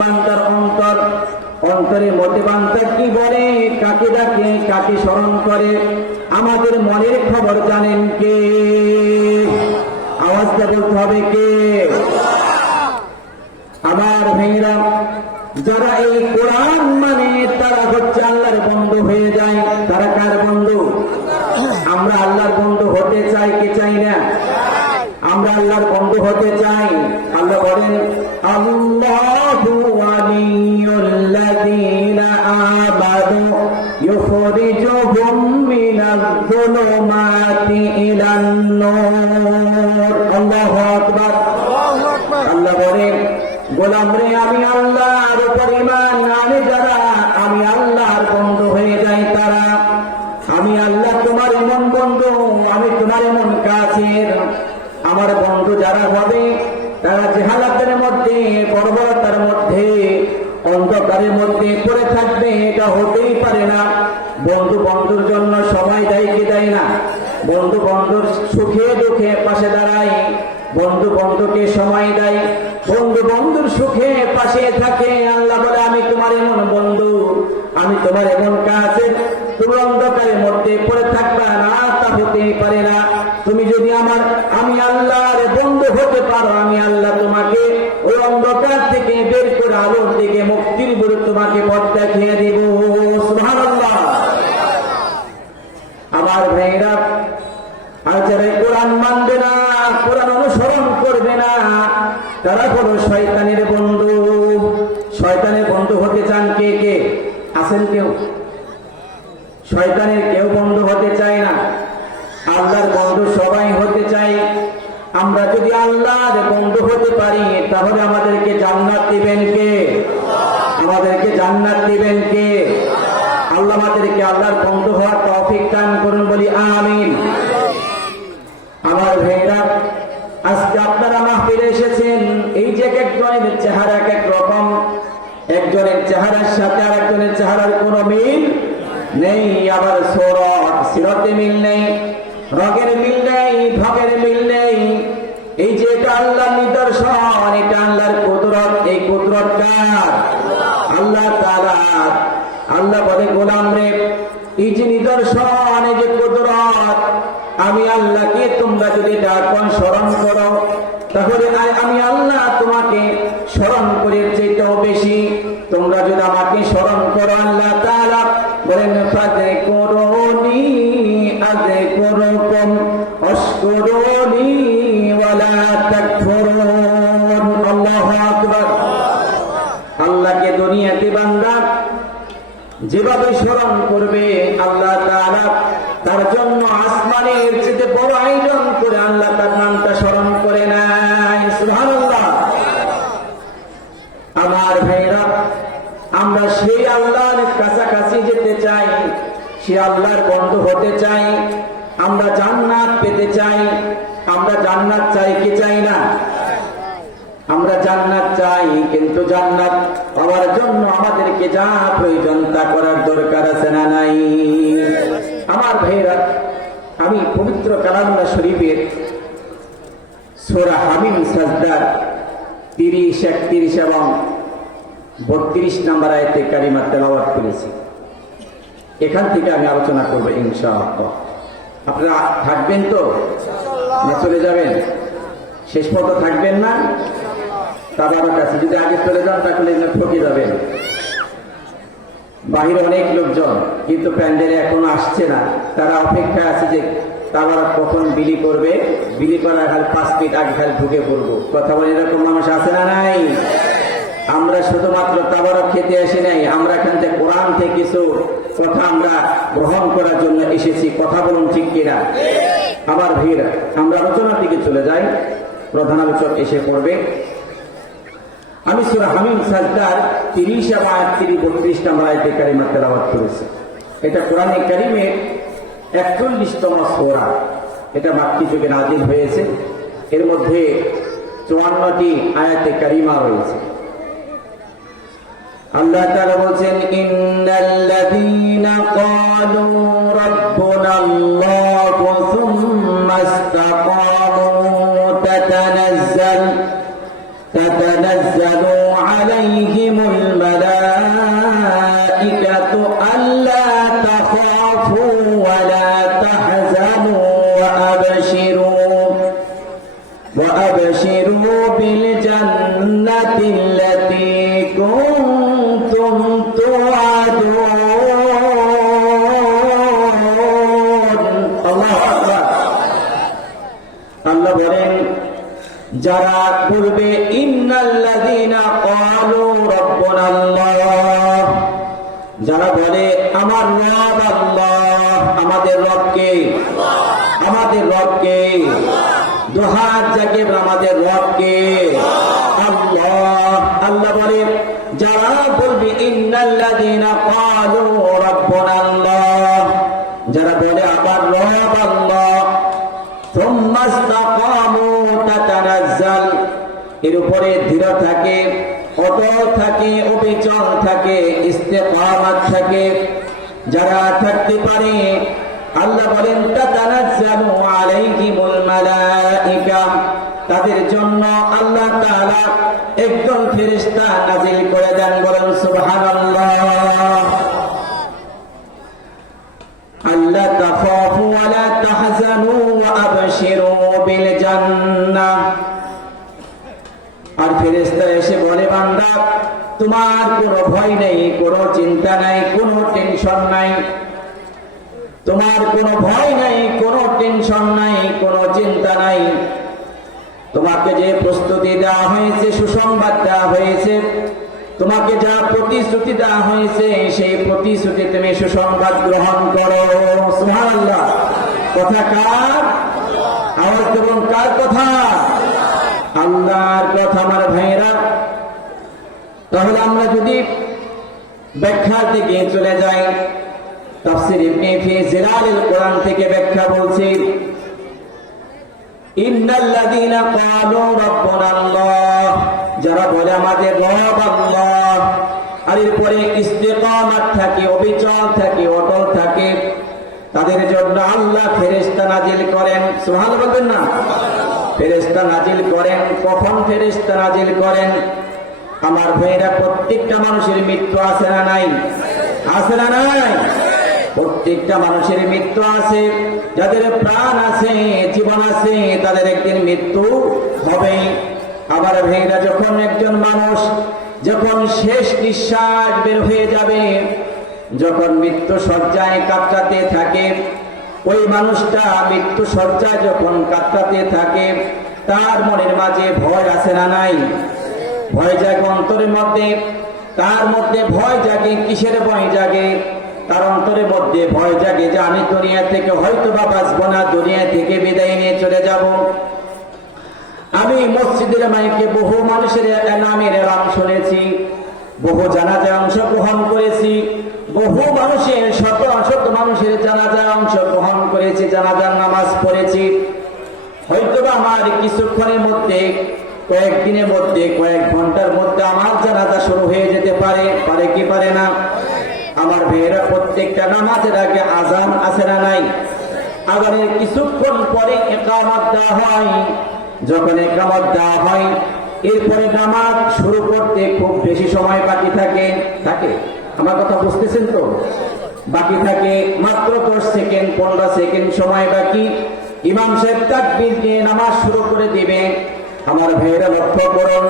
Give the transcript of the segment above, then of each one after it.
বান্দার অন্তর, অন্তরের মধ্যে বান্দা কি বলে, কাকে ডাকে, কাকে স্মরণ করে, আমাদের মনের খবর জানেন কে? আওয়াজটা বলতে হবে কে? আমার ভাইরা, যারা এই কোরআন মানে তারা হচ্ছে আল্লাহর বন্ধু হয়ে যায়। তারা কার বন্ধু? আমরা আল্লাহর বন্ধু হতে চাই কি চাই না? আমরা আল্লাহর বন্ধু হতে চাই। আল্লাহ বলেন, আল্লাহু ওয়ালিয়ুল্লাযীনা আমানু ইউখরিজুহুম মিনাজ-যুলুমাতি ইলান-নূর। আল্লাহু আকবার। আল্লাহ বলেন, গোলাম রে, আমি আল্লাহর উপর ঈমান আনে যারা, আমি আল্লাহর বন্ধু হয়ে যাই তারা। আমি আল্লাহ তোমার এমন বন্ধু, আমি তোমার এমন কাছের। আমার বন্ধু যারা হবে তারা জাহালাতের মধ্যে, বর্বরতার মধ্যে, অন্ধকারের মধ্যে পড়ে থাকবে, এটা হতেই পারে না। বন্ধু বন্ধুর জন্য সময় দেয় কি দেয় না? বন্ধু বন্ধুর সুখে দুঃখে পাশে দাঁড়ায়, বন্ধু বন্ধুকে সময় দেয়, বন্ধু বন্ধুর সুখে পাশে থাকে। আল্লাহ বলে, আমি তোমার এমন বন্ধু, আমি তোমার এমন কাছে। তুমি অন্ধকারের মধ্যে পড়ে থাকবা না, তা হতেই পারে না। তুমি যদি আমি আল্লাহর বন্ধু হতে পারো, আমি আল্লাহ তোমাকে ওই অন্ধকার থেকে বের করে আলোর দিকে, মুক্তির বলে তোমাকে পথ দেখিয়ে দেব। সুবহানাল্লাহ। আমার ভাইরা, আর যারা কোরআন মানবে না, কোরআন অনুসরণ করবে না, তারা হলো শয়তানের বন্ধু। শয়তানের বন্ধু হতে চান কে কে? আছেন কেউ? শয়তানের কেউ বন্ধু হতে চায় না। আল্লাহর বন্ধু সবাই হতে চাই। আমরা যদি আল্লাহর বন্ধু হতে পারি, তাহলে আমাদেরকে জান্নাত দিবেন কে? আমাদেরকে জান্নাত দিবেন কে? আল্লাহ আমাদেরকে আল্লাহর বন্ধু হওয়ার তৌফিক দান করুন, বলি আমিন। আমার ভাইরা, আজকে আপনারা মাহফিলে এসেছেন, এই যে একজনের চেহারা এক রকম, একজনের চেহারার সাথে আর একজনের চেহারার কোনো মিল নেই। আবার সিরতে মিল নেই, রগের মিল নেই, ভগের মিল নেই। এই যে এটা আল্লাহর নিদর্শন, এটা আল্লাহর কুদরত। এই কুদরত কার? আল্লাহ তাআলার। আল্লাহ বলে, গোলাম রে, এই যে নিদর্শন, এই যে কুদরত, আমি আল্লাহকে তোমরা যদি ডাকন স্মরণ করো, তাহলে আমি আল্লাহ তোমাকে স্মরণ করে চাইতেও বেশি। তোমরা যদি আমাকে স্মরণ করো, আল্লাহ তাআলা বলেন, ফাযকুরুনি আযকুরুকুম ওয়াশকুরুনি ওয়ালা তাকফুরুন। আল্লাহু আকবার। আল্লাহকে দুনিয়াতে বান্দা যেভাবে স্মরণ করবে, আল্লাহ তাআলা তার জন্য আসমানের চেয়ে বড় আয়োজন করে আল্লাহ তার নামটা স্মরণ করে নাই। সুবহানাল্লাহ। আমার ভাইরা, আমরা সেই আল্লাহর কাছাকাছি যেতে চাই, সেই আল্লাহর বন্ধু হতে চাই, আমরা জান্নাত পেতে চাই। আমরা জান্নাত চাই কি চাই না? আমরা জান্নাত চাই, কিন্তু জান্নাত পাওয়ার জন্য আমাদেরকে যা প্রয়োজন তা করার দরকার আছে না নাই? আমার ভাইরা, আমি পবিত্র কালামুল্লাহ শরীফের সূরা হামিম সাজদার 30, 31 এবং 32 নম্বর আয়াতে কারিমা তেলাওয়াত করেছি। এখান থেকে আমি আলোচনা করব ইনশাআল্লাহ। আপনারা থাকবেন তো? না চলে যাবেন? শেষ পর্যন্ত থাকবেন না? তার কাছে যদি আগে চলে যান, তাহলে ঠকে যাবেন। বাহিরে অনেক লোকজন, কিন্তু প্যান্ডেলে এখনো আসছে না। তারা অপেক্ষায় আছে যে তারা কখন বিলি করবে। বিলি করার 5 মিনিট আগে খালি ঢুকে পড়বো। কথা বলে এরকম মানুষ আছে না নাই? আমরা শুধুমাত্র তাবারক খেতে আসি নাই, আমরা এখান থেকে কোরআন থেকে কিছু কথা আমরা গ্রহণ করার জন্য এসেছি। কথা বলুন ঠিক কিনা? আমার ভাইরা, আমরা আলোচনার দিকে চলে যাই। প্রধান আলোচক এসে পড়বে। আমি সূরা হামিম সাজদার 30 এবং 32 নম্বর আয়াতে কারিমা তেলাওয়াত করেছি। এটা কোরআনে কারিমের 41তম সূরা। এটা মাক্কি যুগে নাযিল হয়েছে। এর মধ্যে 54টি আয়াতে কারিমা রয়েছে। আল্লাহ তাআলা বলেন, ইন্নাল্লাযীনা ক্বালু রাব্বুনাল্লাহু সুম্মা ইসতাকামু তাতানাজ্জালু عليهم الملائكة ألا تخافوا ولا تحزنوا وأبشروا بالجنة التي كنتم توعدون الله أكبر আল্লাহ বলেন যারা বলবে ইন্নাল্লাযীনা ক্বালু রাব্বুনাল্লাহ, যারা বলে আমার রব আল্লাহ, আমাদের রবকে আমাদের রবকে দুহাত জাগে আমাদের রবকে আল্লাহ। আল্লাহ বলেন যারা বলবে ইন্নাল্লাযীনা ক্বালু রাব্বুনাল্লাহ, যারা বলে আমার রব আল্লাহ, সুম্মা ইসতাকামু তাতানাজ্জাল, এর উপরে দৃঢ় থাকে, অটল থাকে, অবিচল থাকে, ইস্তেকামাত থাকে, যারা থাকতে পারে আল্লাহ বলেন তাতানাজ্জালু আলাইহিমুল মালাইকা, তাদের জন্য আল্লাহ তাআলা একজন ফেরেশতা নাযিল করে দেন। বলেন সুবহানাল্লাহ। আল্লা তাখাফু ওয়া লা তাহজানু ওয়া আবশিরু বিল জান্নাহ। আর ফেরেশতা এসে বলে বান্দা তোমার কোনো ভয় নেই, কোনো চিন্তা নাই, কোনো টেনশন নাই, তোমার কোনো ভয় নাই, কোনো টেনশন নাই, কোনো চিন্তা নাই। তোমাকে যে প্রস্তুতি দেওয়া হয়েছে, সুসংবাদ দেওয়া হয়েছে, তোমাকে যা প্রতিশ্রুতি দেওয়া হয়েছে সেই প্রতিশ্রুতি তুমি সুসংবাদ গ্রহণ করো। সুবহানাল্লাহ। কথা কার? আওয়াজ করুন, কার কথা? আল্লাহর কথা। আমার ভাইয়েরা, তাহলে আমরা যদি ব্যাখ্যার দিকে চলে যাই, তাফসীর ইবনে ফি জিলালিল কোরআন থেকে ব্যাখ্যা বলছি ইন্নাল্লাযীনা ক্বালু রাব্বুনাল্লাহ, যারা বলে আমাদের রব আল্লাহ, আর এরপরে ইস্তিকামাত থাকে, অবিচল থাকে, অটল থাকে, তাদের জন্য আল্লাহ ফেরেশতা নাজিল করেন। সুবহানাল্লাহ বলবেন না? ফেরেশতা নাজিল করেন। কখন ফেরেশতা নাজিল করেন? আমার ভাইরা, প্রত্যেকটা মানুষের মৃত্যু আছে না নাই? আছে না নাই? প্রত্যেকটা মানুষের মৃত্যু আছে। যাদের প্রাণ আছে, জীবন আছে, তাদের একদিন মৃত্যু হবেই। আবার ভাইরা, যখন একজন মানুষ যখন শেষ নিঃশ্বাস বের হয়ে যাবে, যখন মৃত্যু শয্যায় কাতরাতে থাকে, ওই মানুষটা মৃত্যু শয্যায় যখন কাতরাতে থাকে, তার মনের মাঝে ভয় আছে না নাই? ভয় জাগে অন্তরের মধ্যে। তার মধ্যে ভয় জাগে। কিসের ভয় জাগে? তার অন্তরের মধ্যে ভয় জাগে যে আমি দুনিয়া থেকে হয়তো বা বাঁচবো না, দুনিয়া থেকে বিদায় নিয়ে চলে যাব। আমি মসজিদের মাইকে বহু মানুষের নামের এলান শুনেছি, বহু জানাজায় অংশগ্রহণ করেছি, বহু মানুষের শত শত মানুষের জানাজায় অংশগ্রহণ করেছি, জানাজার নামাজ পড়েছি। হয়তো বা আমার কিছুক্ষণের মধ্যে, কয়েকদিনের মধ্যে, কয়েক ঘন্টার মধ্যে আমার জানাজা শুরু হয়ে যেতে পারে। পারে কি পারে না? আমার ভাইয়েরা, প্রত্যেকটা নামাজের আগে আজান আছে না নাই? আজানের কিছুক্ষণ পরে ইকামত দেওয়া হয়। যখন ইকামত দেওয়া হয়, এরপরে নামাজ শুরু করতে খুব বেশি সময় বাকি থাকে। আমার কথা বুঝতেছেন তো? বাকি থাকে মাত্র 10 সেকেন্ড, 15 সেকেন্ড সময় বাকি। ইমাম সাহেব তাকবীর দিয়ে নামাজ শুরু করে দিবে। আমার ভাইয়েরা, লক্ষ্য করুন,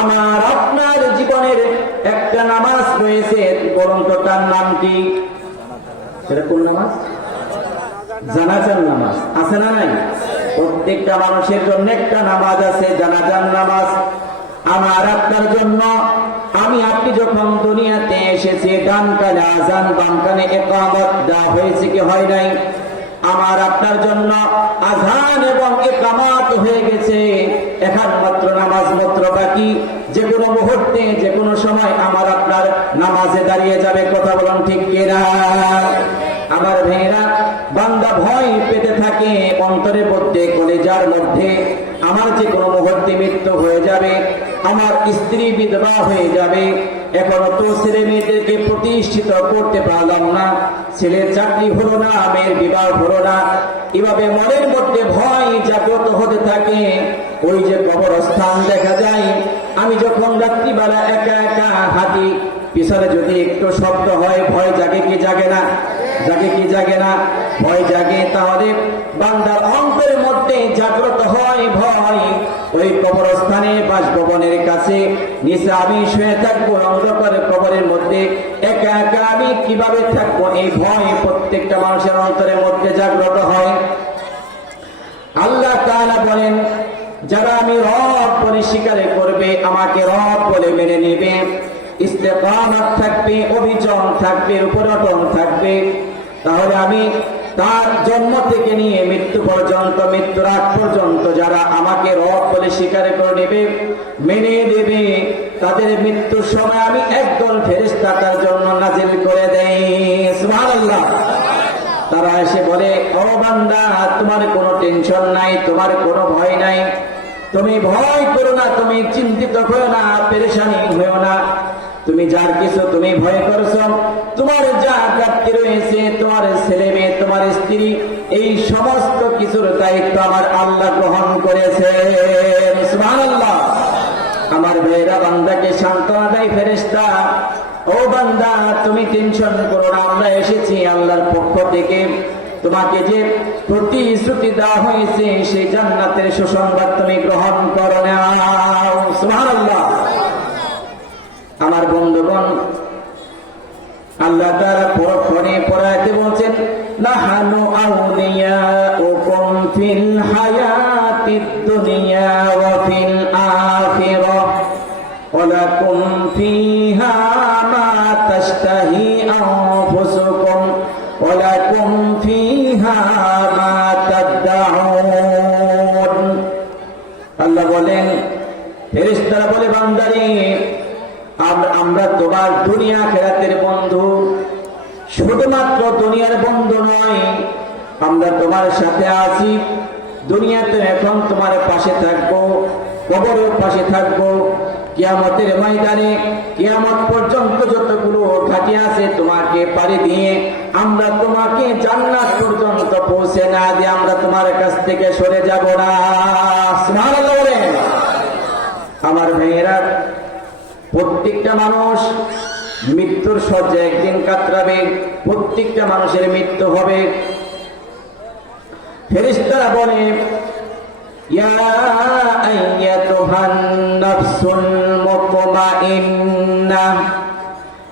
আমার আপনার জীবনের একটা নামাজ রয়েছে, বরং তার নাম কি? সেটা কোন নামাজ? জানাজার নামাজ। আছে না নাই? প্রত্যেকটা মানুষের জন্য একটা নামাজ আছে, জানাজার নামাজ। আমার আপনার জন্য, আমি আপনি যখন দুনিয়াতে এসেছি, ডান কানে আজান, বাম কানে ইকামত দেওয়া হয়েছে কি হয় নাই? আমার আপনার জন্য আযান এবং ইকামত হয়ে গেছে, এখন মাত্র নামাজ মাত্র বাকি। যে কোনো মুহূর্তে, যে কোনো সময় আমার আপনার নামাজে দাঁড়িয়ে যাবে। কথা বলুন ঠিক কিনা? আমার ভাইয়েরা, বান্দা ভয় পেতে থাকে অন্তরের মধ্যে, কলিজার মধ্যে। আমার যে কোনো মুহূর্তে মৃত্যু হয়ে যাবে, আমার স্ত্রী বিধবা হয়ে যাবে, এখনো তো ছেলে মেয়েদেরকে প্রতিষ্ঠিত করতে পারলাম না, ছেলের চাকরি হলো না, মেয়ের বিবাহ হলো না, এভাবে মনের মধ্যে ভয় জাগ্রত হতে থাকে। ওই যে কবরস্থান দেখা যায়, আমি যখন রাত্রিবেলা একা একা হাঁটি, পিছনে যদি একটু শব্দ হয় ভয় জাগে কি জাগে না? জাগে কি জাগে না? ভয় জাগে। তাহলে বান্দার অন্তরের মধ্যে জাগ্রত হয় ভয়। ওই কবরস্থানে বাসভবনের কাছে নিচে আমি শুয়ে থাকবো, অন্ধকার কবরের মধ্যে একা একা আমি কিভাবে থাকবো, এই ভয় প্রত্যেকটা মানুষের অন্তরের মধ্যে জাগ্রত হয়। আল্লাহ তাআলা বলেন, যারা আমি রব বলে স্বীকার করবে, আমাকে রব বলে মেনে নেবে, ইস্তেকামত থাকবে, অবিচল থাকবে, উপরটন থাকবে, তাহলে আমি তার জন্ম থেকে নিয়ে মৃত্যু পর্যন্ত, মৃত্যুর আগ পর্যন্ত যারা আমাকে রব বলে স্বীকার করে নেবে, মেনে নেবে, তাদের মৃত্যুর সময় আমি একদল ফেরেশতা তার জন্য নাজিল করে দেই। সুবহানাল্লাহ। তারা এসে বলে, ও বান্দা, তোমার কোনো টেনশন নাই, তোমার কোনো ভয় নাই, তুমি ভয় করো না, তুমি চিন্তিত হও না, পেরেশানি হও না, তুমি যার কিছু তুমি ভয় করছো, তোমার যা ঘাটতি রয়েছে, তোমার ছেলে মেয়ে, তোমার স্ত্রী, এই সমস্ত কিছুর দায়িত্ব আমার আল্লাহ গ্রহণ করেছে। সুবহানাল্লাহ। আমার ভাইরা বান্দাকে সান্ত্বনা দেয় ফেরেশতা, ও বান্দা, তুমি টেনশন করো না, আমরা এসেছি আল্লাহর পক্ষ থেকে, তোমাকে যে প্রতিশ্রুতি দেওয়া হয়েছে সেই জান্নাতের সুসংবাদ তুমি গ্রহণ করো নাও। সুবহানাল্লাহ। আমার বন্ধুগণ, আল্লাহ তাআলা পরক্ষণে পড়াতে বলছেন, নাহানু আউলিয়াউকুম ফিল হায়াতিদ দুনিয়া ওয়া ফিল আখিরাহ ওয়া লাকুম ফিহা মা তাশতাহি আনফুসুকুম ওয়া লাকুম ফিহা মা তাদউন। আল্লাহ বলেন, ফেরেশতারা বলে, বান্দারে, আমরা তোমার দুনিয়া আখিরাতের বন্ধু, শুধুমাত্র দুনিয়ার বন্ধু নয়, আমরা তোমার সাথে আছি, দুনিয়াতে এখন তোমার পাশে থাকবো, কবরের পাশে থাকবো, কিয়ামতের ময়দানে, কিয়ামত পর্যন্ত যতগুলো ঘাটি আছে তোমাকে পাড়ি দিয়ে আমরা তোমাকে জান্নাত পর্যন্ত পৌঁছে না দিয়ে আমরা তোমার কাছ থেকে সরে যাব না। সুবহানাল্লাহ বলেন। আমার ভাইয়েরা, প্রত্যেকটা মানুষ মৃত্যুর শয্যায় একদিন কাতরাবে, প্রত্যেকটা মানুষের মৃত্যু হবে। ফেরেশতারা বলে, ইয়া আইয়াতুহান নাফসুল মুতমাইন্নাহ,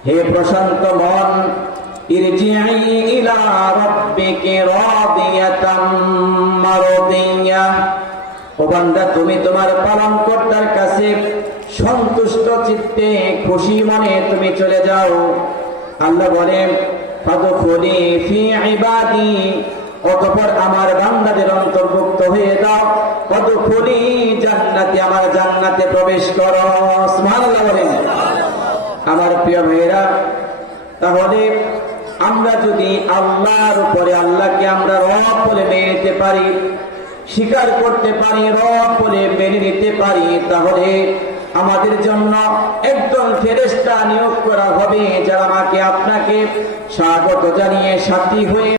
হে প্রশান্ত মন, ইরজিই ইলা রাব্বিকি রাদিয়াতাম মারদিয়াহ, ও বান্দা, তুমি তোমার পালনকর্তার কাছে সন্তুষ্ট চিত্তে খুশি মনে তুমি চলে যাও। আল্লাহ বলেন, ফাদখুলি ফি ইবাদি, অতঃপর আমার বান্দাদের অন্তর্ভুক্ত হয়ে দাও, ফাদখুলি জান্নাতি, আমার জান্নাতে প্রবেশ করো। সুবহানাল্লাহ বলেন। আমার প্রিয় ভাইরা, তাহলে আমরা যদি আল্লাহর উপরে, আল্লাহকে আমরা রব বলে মেনে নিতে পারি, স্বীকার করতে পারি, রব বলে মেনে নিতে পারি, তাহলে আমাদের জন্য একজন ফেরেশতা নিয়োগ করা হবে, যারা আমাকে আপনাকে স্বাগত জানিয়ে সাথী হয়ে